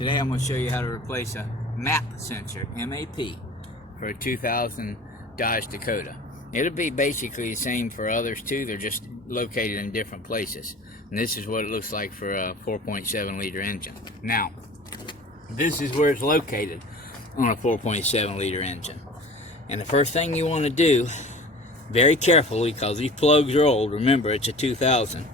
Today I'm going to show you how to replace a MAP sensor, M-A-P, for a 2000 Dodge Dakota. It'll be basically the same for others too, they're just located in different places. And this is what it looks like for a 4.7 liter engine. Now, this is where it's located on a 4.7 liter engine. And the first thing you want to do, very carefully, because these plugs are old, remember it's a 2000,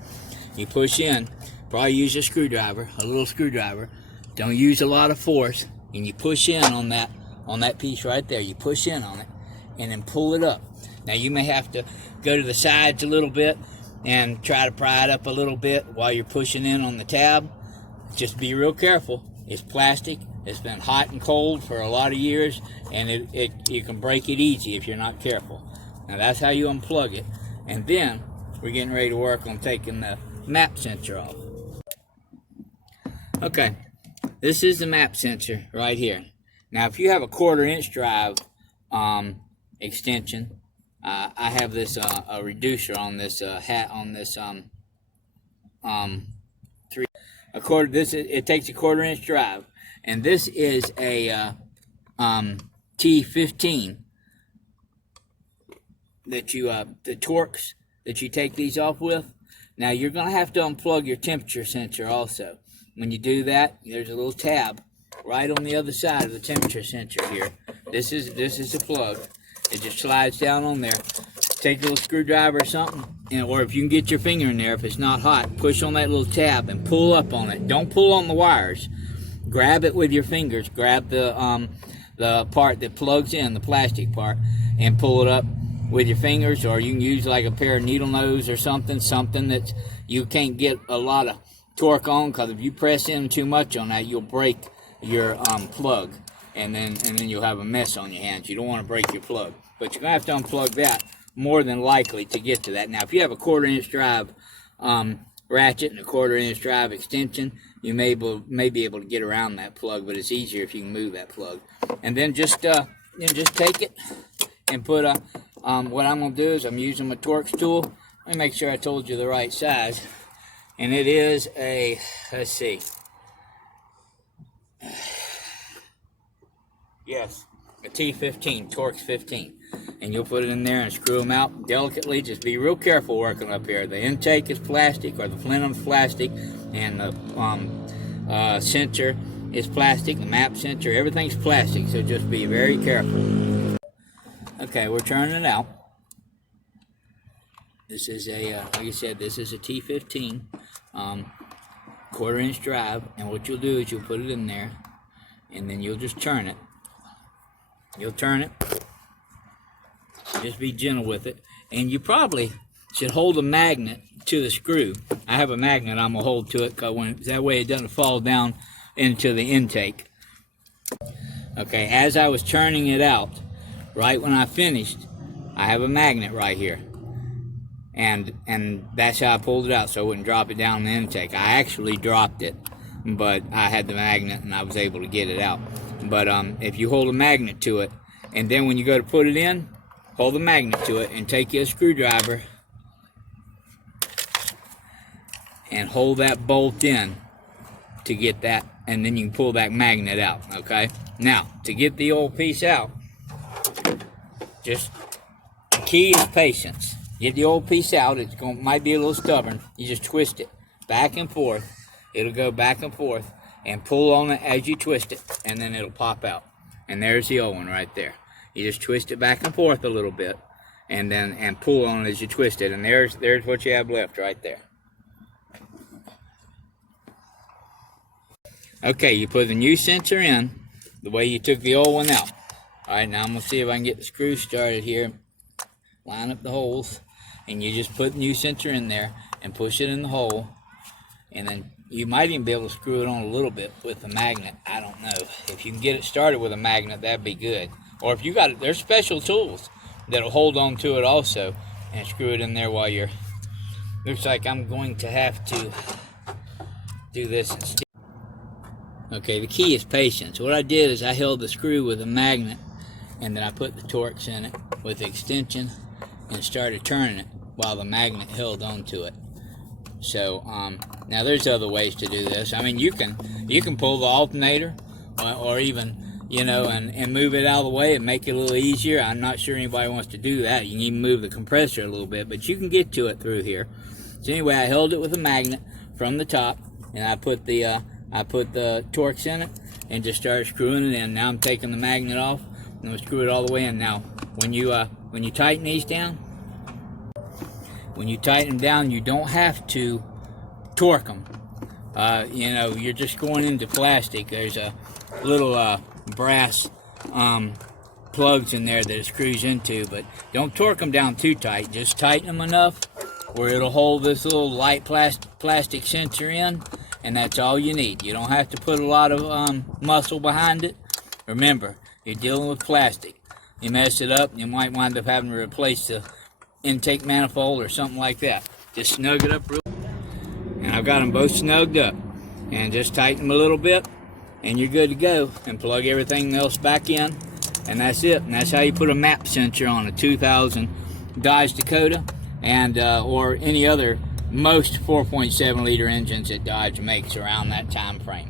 you push in, probably use a screwdriver, a little screwdriver. Don't use a lot of force, and you push in on that piece right there. You push in on it, and then pull it up. Now you may have to go to the sides a little bit and try to pry it up a little bit while you're pushing in on the tab. Just be real careful. It's plastic. It's been hot and cold for a lot of years, and you can break it easy if you're not careful. Now that's how you unplug it. And then we're getting ready to work on taking the MAP sensor off. Okay. This is the MAP sensor right here. Now, if you have a 1/4-inch drive extension, I have this a reducer on this it takes a 1/4-inch drive, and this is a T15 that the Torx that you take these off with. Now, you're going to have to unplug your temperature sensor also. When you do that, there's a little tab right on the other side of the temperature sensor here. This is the plug. It just slides down on there. Take a little screwdriver or something, or if you can get your finger in there, if it's not hot, push on that little tab and pull up on it. Don't pull on the wires. Grab it with your fingers. Grab the part that plugs in, the plastic part, and pull it up with your fingers, or you can use like a pair of needle nose or something that you can't get a lot of torque on, because if you press in too much on that, you'll break your plug, and then you'll have a mess on your hands. You don't want to break your plug, but you're gonna have to unplug that more than likely to get to that. Now, if you have a 1/4-inch drive ratchet and a 1/4-inch drive extension, you may be able to get around that plug, but it's easier if you can move that plug. And then just take it and put what I'm gonna do is I'm using my Torx tool. Let me make sure I told you the right size. And it is a, let's see, yes, a T15, Torx 15. And you'll put it in there and screw them out delicately. Just be real careful working up here. The intake is plastic, or the plenum's plastic, and the sensor is plastic, the MAP sensor, everything's plastic, so just be very careful. Okay, we're turning it out. This is a, like I said, this is a T15 1/4-inch drive, and what you'll do is you'll put it in there, and then you'll just turn it. You'll turn it. Just be gentle with it, and you probably should hold a magnet to the screw. I have a magnet I'm gonna hold to it, because that way it doesn't fall down into the intake. Okay, as I was turning it out, right when I finished, I have a magnet right here. And that's how I pulled it out, so I wouldn't drop it down the intake. I actually dropped it, but I had the magnet and I was able to get it out. But if you hold a magnet to it, and then when you go to put it in, hold the magnet to it and take your screwdriver and hold that bolt in to get that, and then you can pull that magnet out, okay? Now, to get the old piece out, just the key is patience. Get the old piece out. Might be a little stubborn. You just twist it back and forth. It'll go back and forth, and pull on it as you twist it, and then it'll pop out. And there's the old one right there. You just twist it back and forth a little bit, and pull on it as you twist it, and there's what you have left right there. Okay, you put the new sensor in the way you took the old one out. All right, now I'm gonna see if I can get the screw started here. Line up the holes, and you just put the new sensor in there and push it in the hole, and then you might even be able to screw it on a little bit with a magnet. I don't know. If you can get it started with a magnet, that'd be good. Or if you got it, there's special tools that'll hold on to it also and screw it in there while you're. Looks like I'm going to have to do this instead. Okay, the key is patience. What I did is I held the screw with a magnet, and then I put the Torx in it with the extension and started turning it while the magnet held on to it. So now there's other ways to do this. I mean, you can You can pull the alternator or even, you know, and move it out of the way and make it a little easier. I'm not sure anybody wants to do that. You can even move the compressor a little bit, but you can get to it through here. So anyway, I held it with a magnet from the top, and I put the Torx in it and just started screwing it in. Now I'm taking the magnet off and I'll screw it all the way in. Now when you tighten these down, you don't have to torque them. You know, you're just going into plastic. There's a little brass plugs in there that it screws into, but don't torque them down too tight. Just tighten them enough where it'll hold this little light plastic sensor in, and that's all you need. You don't have to put a lot of muscle behind it. Remember, you're dealing with plastic. You mess it up, you might wind up having to replace the intake manifold or something like that. Just snug it up real. And I've got them both snugged up. And just tighten them a little bit, and you're good to go. And plug everything else back in, and that's it. And that's how you put a map sensor on a 2000 Dodge Dakota, and or any other, most 4.7 liter engines that Dodge makes around that time frame.